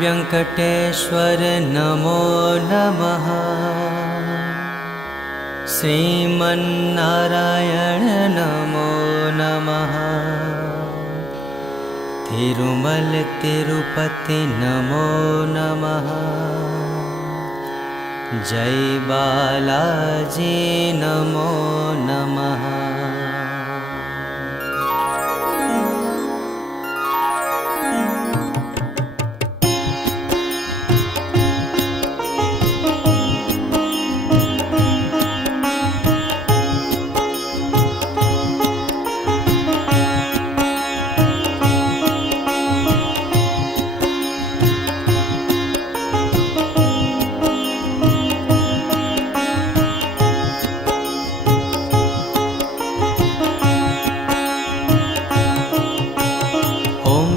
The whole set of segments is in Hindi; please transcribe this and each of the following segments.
व्यङ्कटेश्वर नमो नमः। श्रीमन्नारायण नमो नमः। तिरुमल तिरुपति नमो नमः। जय बालाजी नमो नमः।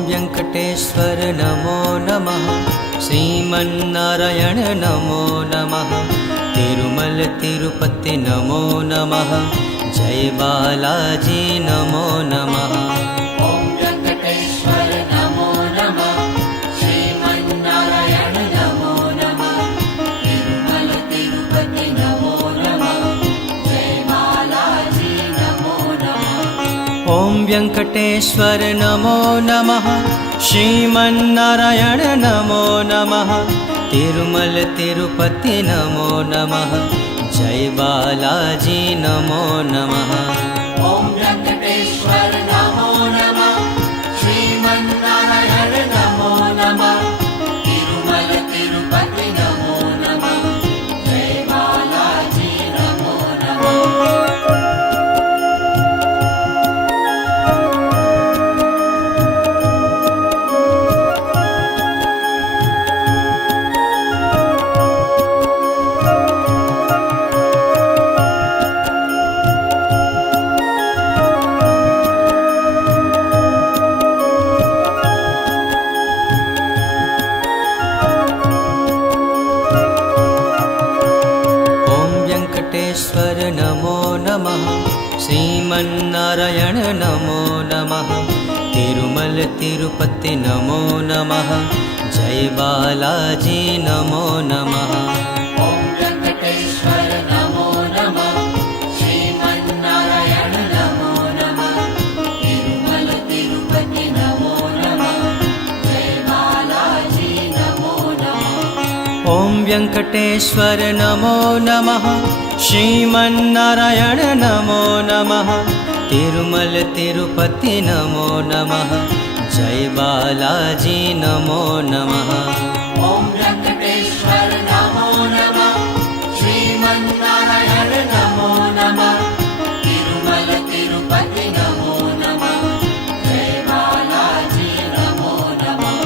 वेङ्कटेश्वर नमो नमः। श्रीमन्नारायण नमो नमः। तिरुमल तिरुपति नमो नमः। जय बालाजी नमो नमः। ओम वेंकटेश्वर नमो नमः। श्रीमन्नारायण नमो नमः। तिरुमल तिरुपति नमो नमः। जय बालाजी नमो नमः। ओम वेङ्कटेश्वर नमो नमः। श्रीमन्नारायण नमो नमः। तिरुमल तिरुपति नमो नमः। जय बालाजी नमो नमः। ओम वेंकटेश्वर नमो नमः। श्रीमन्नारायण नमो नमः। तिरुमल तिरुपति नमो नमः। जय बालाजी नमो नमः। वेङ्कटेश्वर नमो नमः। श्रीमन्नारायण नमो नमः। तिरुमल तिरुपति नमो नमः। जय बालाजी नमो नमः। ओम वेंकटेश्वर नमो नमः। श्रीमन्नारायण नमो नमः। तिरुमल तिरुपति नमो नमः। जय बालाजी नमो नमः। ओम वेङ्कटेश्वर नमो नमः। श्रीमन्नारायण नमो नमः। तिरुमल तिरुपति नमो नमः। जय बालाजी नमो नमः। ओम वेंकटेश्वर नमो नमः। श्रीमन्नारायण नमो नमः। तिरुमल तिरुपति नमो नमः। जय बालाजी नमो नमः।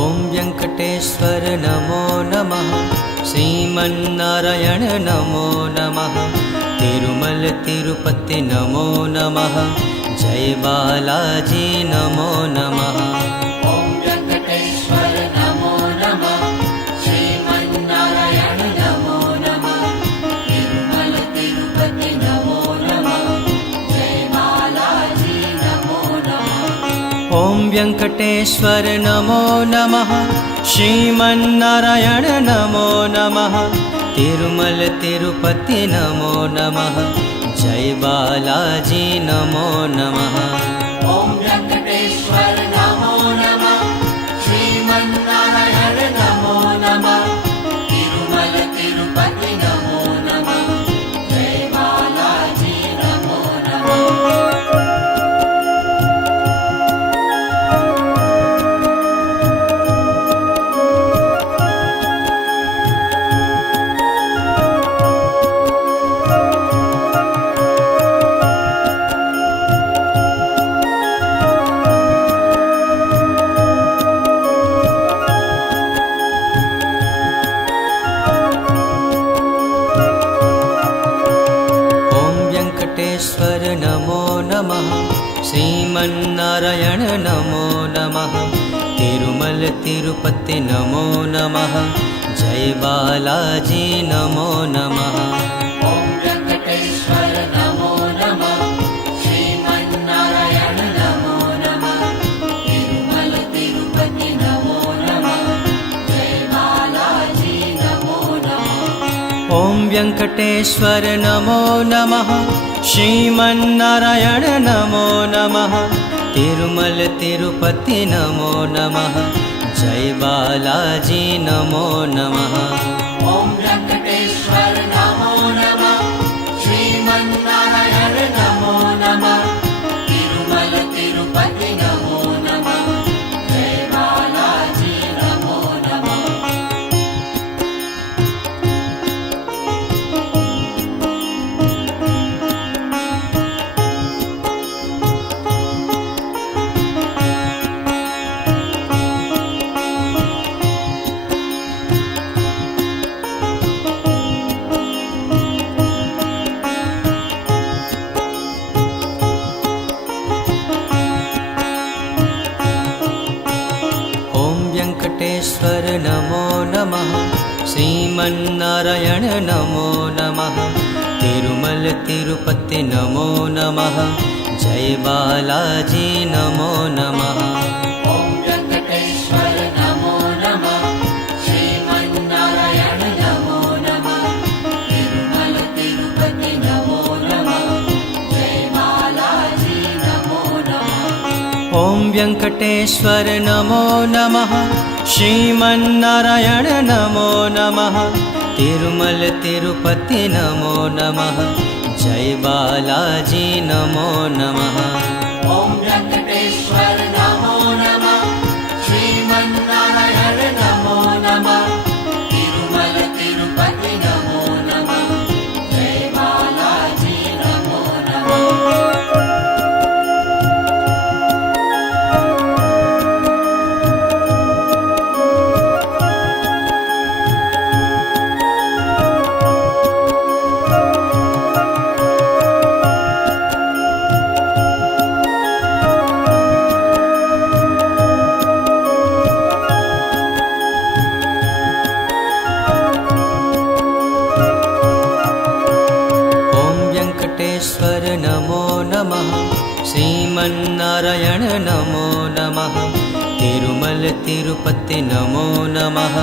ओम वेङ्कटेश्वर नमो नमः। श्रीमन्नारायण नमो नमः। तिरुमल तिरुपति नमो नमः। जय बालाजी नमो नमः। ओम वेंकटेश्वर नमो नमः। श्रीमन्नारायण नमो नमः। तिरुमल तिरुपति नमो नमः। जय बालाजी नमो नमः। ओम वेङ्कटेश्वर नमो नमः। श्रीमन्नारायण नमो नमः। तिरुमल तिरुपति नमो नमः। जय बालाजी नमो नमः। ओम वेंकटेश्वर नमो नमः। श्रीमन्नारायण नमो नमः। तिरुमल तिरुपति नमो नमः। जय बालाजी नमो नमः। वेङ्कटेश्वर नमो नमः। श्रीमन्नारायण नमो नमः। तिरुमल तिरुपति नमो नमः। जय बालाजी नमो नमः। ॐ वेङ्कटेश्वर नमो नमः। श्रीमन्नारायण नमो नमः। तिरुमल तिरुपति नमो नमः। जय बालाजी नमो नमः। ॐ वेङ्कटेश्वर नमो नमः। श्रीमन्नारायण नमो नमः। तिरुमल तिरुपति नमो नमः। जय बालाजी नमो नमः। ॐ वेङ्कटेश्वर नमो नमः। श्रीमन्नारायण नमो नमः। तिरुमल तिरुपति नमो नमः। जय बालाजी नमो नमः। ॐ वेङ्कटेश्वर नमो नमः। श्रीमन्नारायण नमो नमः। तिरुमल तिरुपति नमो नमः। जय बालाजी नमो नमः। ॐ वेङ्कटेश्वर नमो नमः। श्रीमन्नारायण नमो नमः। तिरुमल तिरुपति नमो नमः। जय बालाजी नमो नमः। ॐ वेङ्कटेश्वर नमो नमः। श्रीमन्नारायण नमो नमः। तिरुमल तिरुपति नमो नमः। जय बालाजी नमो नमः। ॐ वेङ्कटेश्वर नमो नमः। श्रीमन्नारायण नमो नमः। तिरुमल तिरुपति नमो नमः। जय बालाजी नमो नमः। ॐ वेङ्कटेश्वर नमो नमः। श्रीमन्नारायण नमो नमः। तिरुमल तिरुपति नमो नमः।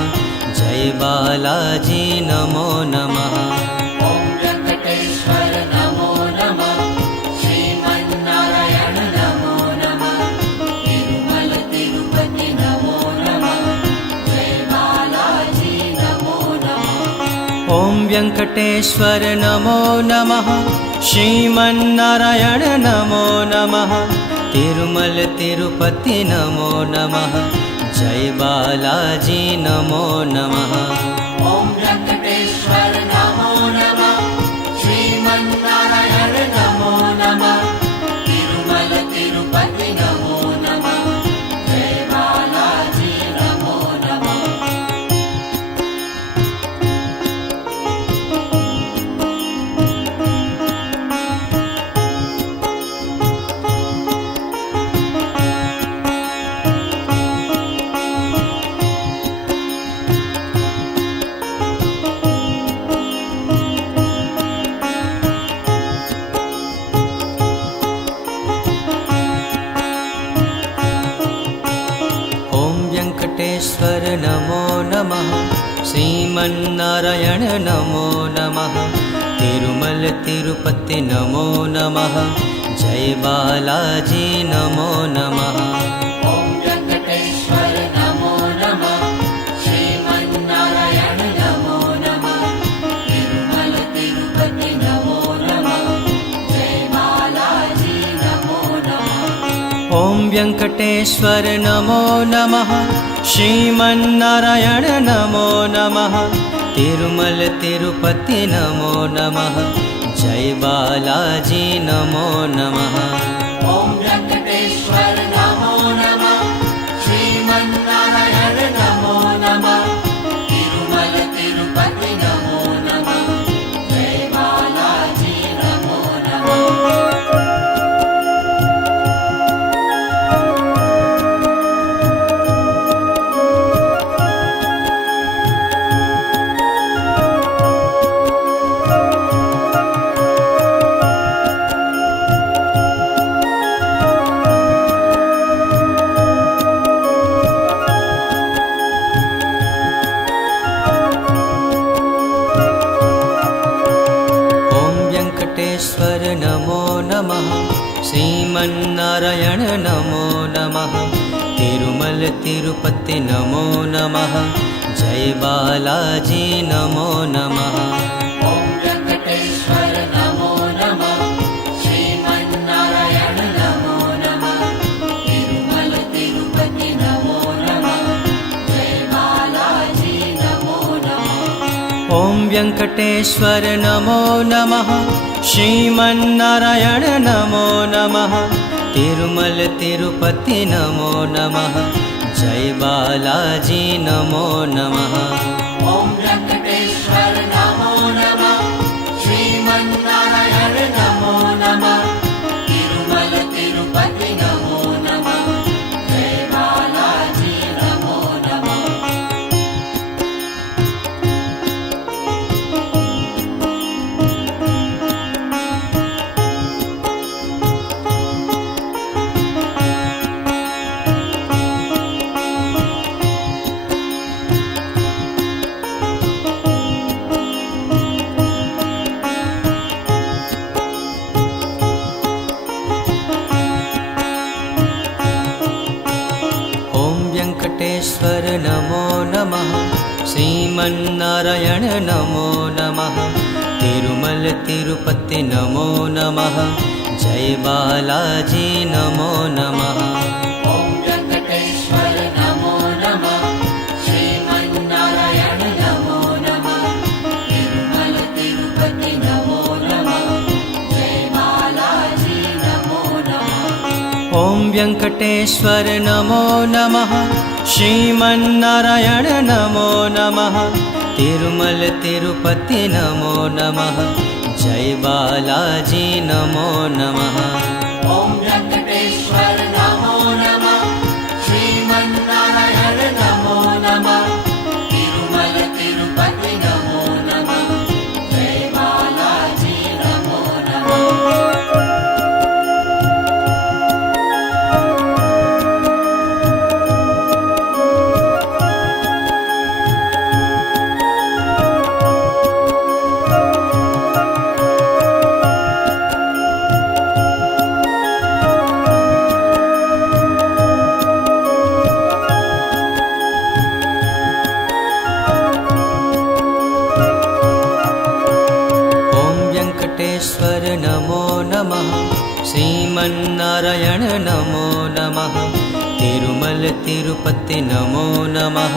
जय बालाजी नमो नमः। ॐ वेङ्कटेश्वर नमो नमः। श्रीमन्नारायण नमो नमः। तिरुमल तिरुपति नमो नमः। जय बालाजी नमो नमः। ॐ वेङ्कटेश्वर नमो नमः। श्रीमन्नारायण नमो नमः। तिरुमल तिरुपति नमो नमः। जय बालाजी नमो नमः। ॐ वेङ्कटेश्वर नमो नमः। श्रीमन्नारायण नमो नमः। तिरुमल तिरुपति नमो नमः। जय बालाजी नमो नमः। ॐ वेङ्कटेश्वर नमो नमः। श्रीमन्नारायण नमो नमः। तिरुमल तिरुपति नमो नमः। जय बालाजी नमो नमः। ॐ वेङ्कटेश्वर नमो नमः। श्रीमन्नारायण नमो नमः। तिरुमल तिरुपति नमो नमः। जय बालाजी नमो नमः। ॐ वेङ्कटेश्वर नमो नमः। श्रीमन्नारायण नमो नमः। तिरुमल तिरुपति नमो नमः। जय बालाजी नमो नमः। ॐ वेङ्कटेश्वर नमो नमः। श्रीमन्नारायण नमो नमः। तिरुमल तिरुपति नमो नमः। जय बालाजी नमो नमः। श्रीमन्नारायण नमो नमः तिरुमल तिरुपति नमो नमः जय बालाजी नमो नमः ॐ वेङ्कटेश्वर नमो नमः श्रीमन्नारायण नमो नमः तिरुमल तिरुपति नमो नमः जय बालाजी नमो नमः ॐ वेङ्कटेश्वर नमो नमः श्रीमन्नारायण नमो नमः तिरुमल तिरुपति नमो नमः जय बालाजी नमो नमः ॐ वेङ्कटेश्वर नमो नमः श्रीमन्नारायण नमो नमः तिरुमल तिरुपति नमो नमः जय बालाजी नमो नमः ॐ वेङ्कटेश्वर नमो नमः श्रीमन्नारायण नमो नमः तिरुमल तिरुपति नमो नमः जय बालाजी नमो नमः ॐ वेङ्कटेश्वर नमो नमः श्रीमन्नारायण नमो नमः तिरुमल तिरुपति नमो नमः जय बालाजी नमो नमः ॐ वेङ्कटेश्वर नमो नमः श्रीमन्नारायण नमो नमः तिरुमल तिरुपति नमो नमः जय बालाजी नमो नमः ॐ वेङ्कटेश्वर नमो नमः श्रीमन्नारायण नमो नमः तिरुमल तिरुपति नमो नमः जय बालाजी नमो नमः ॐ वेङ्कटेश्वर नमो नमः श्रीमन्नारायण नमो नमः तिरुमल तिरुपति नमो नमः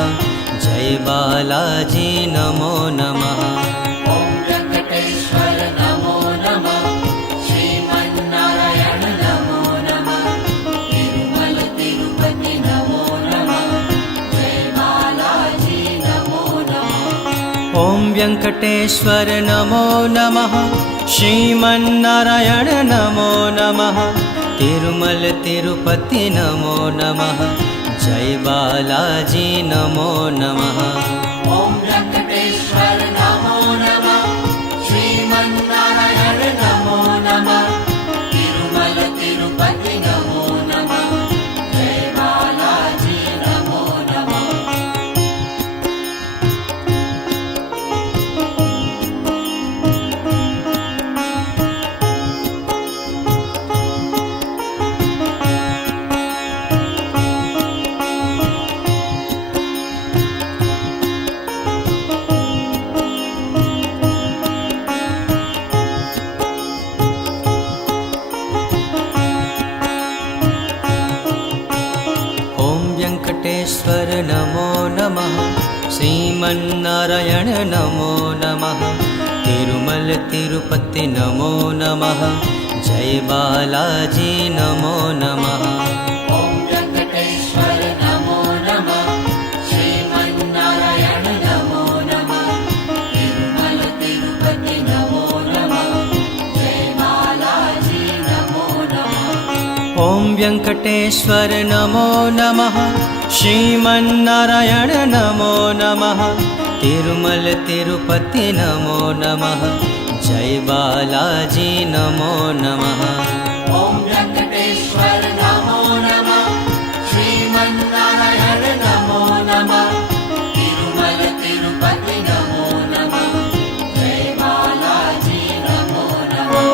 जय बालाजी नमो नमः ॐ वेङ्कटेश्वर नमो नमः श्रीमन्नारायण नमो नमः तिरुमल तिरुपति नमो नमः जय बालाजी नमो नमः ॐ वेङ्कटेश्वर नमो नमः श्रीमन्नारायण नमो नमः तिरुमल तिरुपति नमो नमः जय बालाजी नमो नमः ॐ वेङ्कटेश्वर नमो नमः श्रीमन्नारायण नमो नमः तिरुमल तिरुपति नमो नमः जय बालाजी नमो नमः ॐ वेङ्कटेश्वर नमो नमः श्रीमन्नारायण नमो नमः तिरुमल तिरुपति नमो नमः जय बालाजी नमो नमः ॐ वेङ्कटेश्वर नमो नमः श्रीमन्नारायण नमो नमः तिरुमल तिरुपति नमो नमः जय बालाजी नमो नमः ॐ वेङ्कटेश्वर नमो नमः श्रीमन्नारायण नमो नमः तिरुमल तिरुपति नमो नमः जय बालाजी नमो नमः ॐ वेङ्कटेश्वर नमो नमः श्रीमन्नारायण नमो नमः तिरुमल तिरुपति नमो नमः जय बालाजी नमो नमः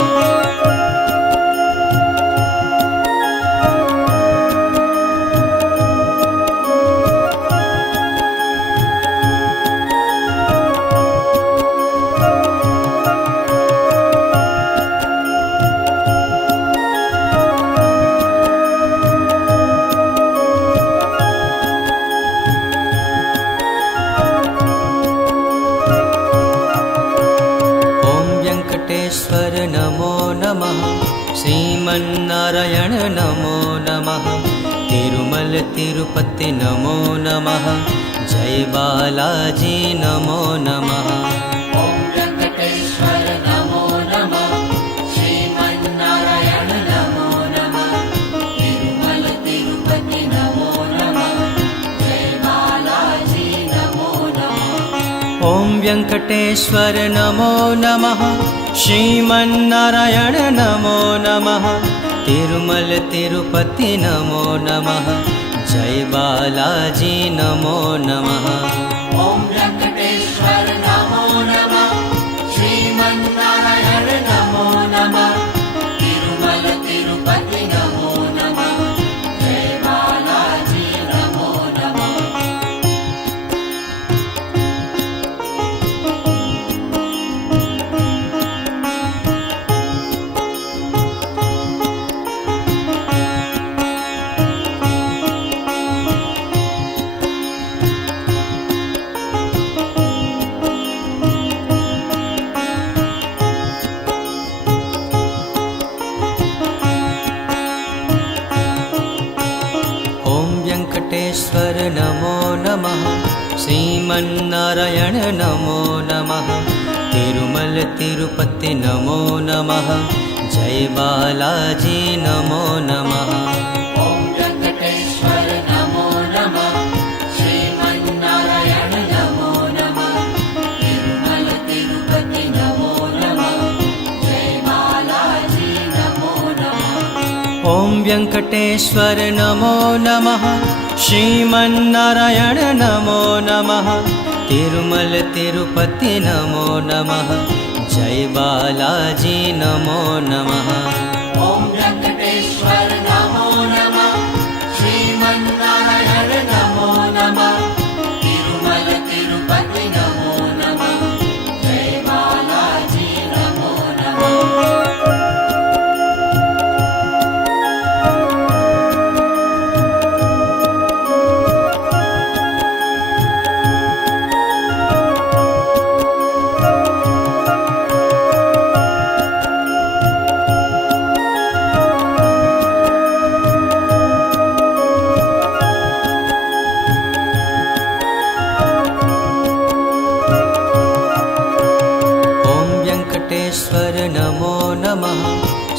श्रीमन्नारायण नमो नमः तिरुमल तिरुपति नमो नमः जय बालाजी नमो नमः ॐ वेङ्कटेश्वर नमो नमः श्रीमन्नारायण नमो नमः तिरुमल तिरुपति नमो नमः जय बालाजी नमो नमः ॐ वेङ्कटेश्वर नमो नमः श्रीमन्नारायण नमो नमः तिरुमल तिरुपति नमो नमः जय बालाजी नमो नमः ॐ वेङ्कटेश्वर नमो नमः श्रीमन्नारायण नमो नमः तिरुमल तिरुपति नमो नमः जय बालाजी नमो नमः ॐ वेङ्कटेश्वर नमो नमः श्रीमन्नारायण नमो नमः तिरुमल तिरुपति नमो नमः जय बालाजी नमो नमः ॐ वेङ्कटेश्वर नमो नमः श्रीमन्नारायण नमो नमः तिरुमल तिरुपति नमो नमः जय बालाजी नमो नमः ॐ वेङ्कटेश्वर नमो नमः श्रीमन्नारायण नमो नमः तिरुमल तिरुपति नमो नमः जय बालाजी नमो नमः ॐ वेङ्कटेश्वर नमो नमः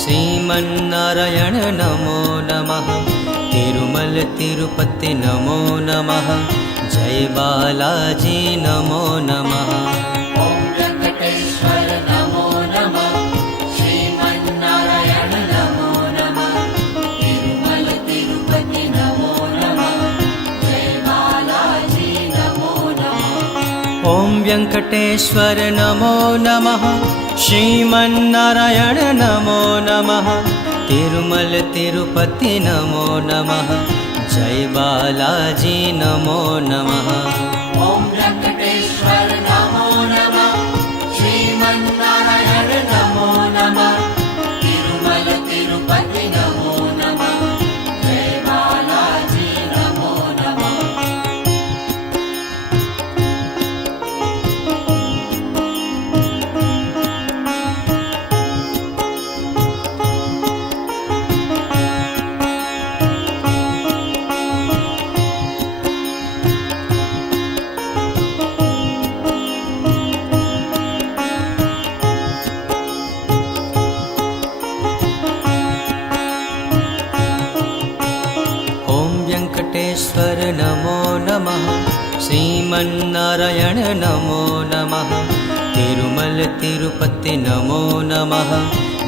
श्रीमन्नारायण नमो नमः तिरुमल तिरुपति नमो नमः जय बालाजी नमो नमः ॐ वेङ्कटेश्वर नमो नमः श्रीमन्नारायण नमो नमः तिरुमल तिरुपति नमो नमः जय बालाजी नमो नमः ॐ वेङ्कटेश्वर नमो नमः श्रीमन्नारायण नमो नमः तिरुमल तिरुपति नमो नमः जय बालाजी नमो नमः ॐ वेङ्कटेश्वर नमो नमः श्रीमन्नारायण नमो नमः तिरुमल तिरुपति नमो नमः जय बालाजी नमो नमः ॐ वेङ्कटेश्वर नमो नमः श्रीमन्नारायण नमो नमः तिरुमल तिरुपति नमो नमः जय बालाजी नमो नमः ॐ वेङ्कटेश्वर नमो नमः श्रीमन्नारायण नमो नमः तिरुमल तिरुपति नमो नमः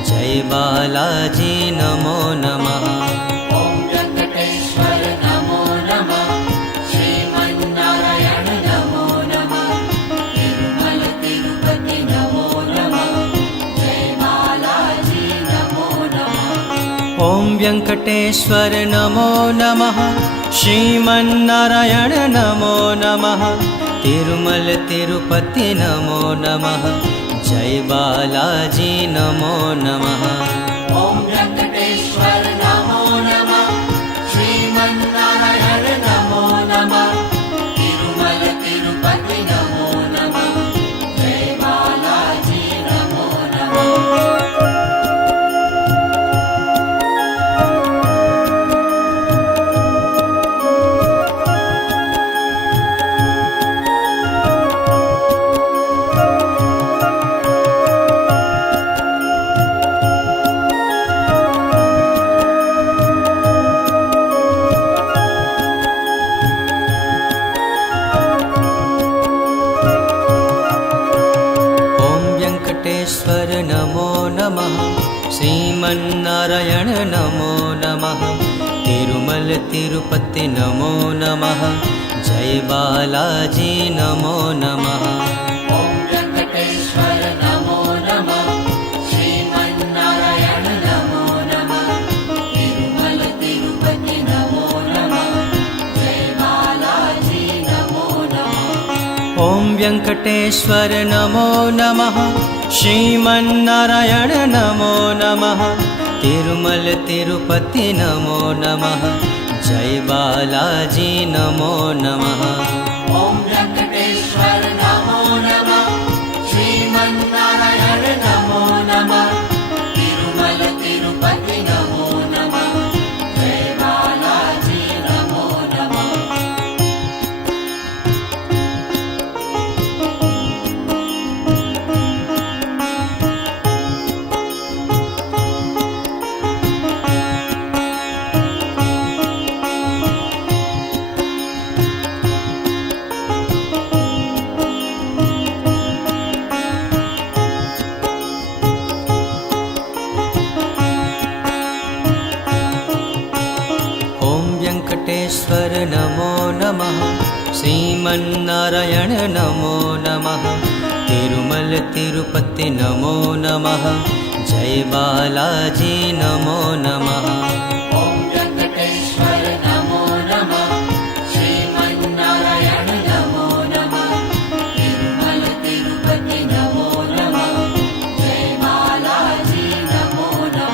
जय बालाजी नमो नमः ॐ वेङ्कटेश्वर नमो नमः श्रीमन्नारायण नमो नमः तिरुमल तिरुपति नमो नमः जय बालाजी नमो नमः ॐ वेङ्कटेश्वर नमो नमः श्रीमन्नारायण नमो नमः तिरुमल तिरुपति नमो नमः जय बालाजी नमो नमः ॐ वेङ्कटेश्वर नमो नमः श्रीमन्नारायण नमो नमः तिरुमल तिरुपति नमो नमः जय बालाजी नमो नमः श्रीमन्नारायण नमो नमः तिरुमल तिरुपति नमो नमः जय बालाजी नमो नमः ॐ वेङ्कटेश्वर नमो नमः श्रीमन्नारायण नमो नमः तिरुमल तिरुपति नमो नमः जय बालाजी नमो नमः ॐ वेङ्कटेश्वर नमो नमः श्रीमन्नारायण नमो नमः तिरुमल तिरुपति नमो नमः जय बालाजी नमो नमः ॐ वेङ्कटेश्वर नमो नमः श्रीमन्नारायण नमो नमः तिरुमल तिरुपति नमो नमः जय बालाजी नमो नमः ॐ वेङ्कटेश्वर नमो नमः श्रीमन्नारायण नमो नमः तिरुमल तिरुपति नमो नमः जय बालाजी नमो नमः ॐ वेङ्कटेश्वर नमो नमः श्रीमन्नारायण नमो नमः तिरुमल तिरुपति नमो नमः जय बालाजी नमो नमः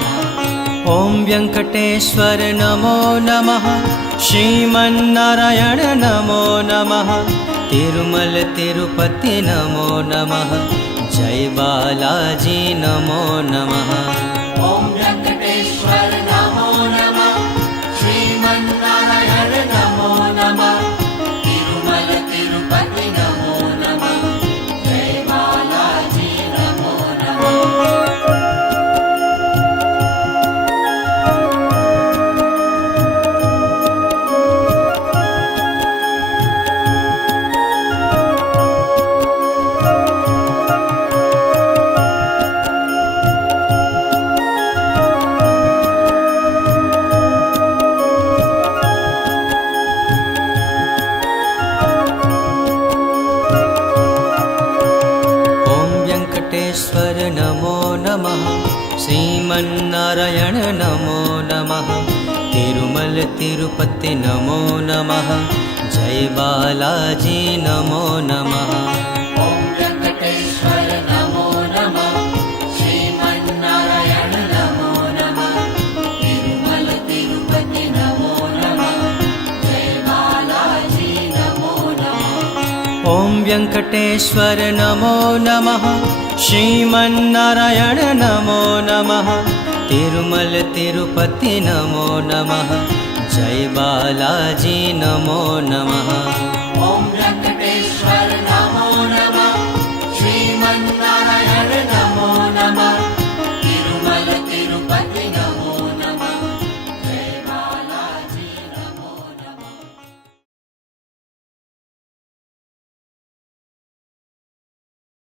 ॐ वेङ्कटेश्वर नमो नमः श्रीमन्नारायण नमो नमः तिरुमल तिरुपति नमो नमः जय बालाजी नमो नमः ॐ वेङ्कटेश्वर नमो नमः श्रीमन्नारायण नमो नमः तिरुमल तिरुपति नमो नमः जय बालाजी नमो नमः ॐ वेङ्कटेश्वर नमो नमः श्रीमन्नारायण नमो नमः तिरुमल तिरुपति नमो नमः जय बालाजी नमो नमः ॐ वेङ्कटेश्वर नमो नमः श्रीमन्नारायण नमो नमः तिरुमल तिरुपति नमो नमः जय बालाजी नमो नमः ॐ वेङ्कटेश्वर नमो नमः श्रीमन्नारायण नमो नमः तिरुमल तिरुपति नमो नमः जय बालाजी नमो नमः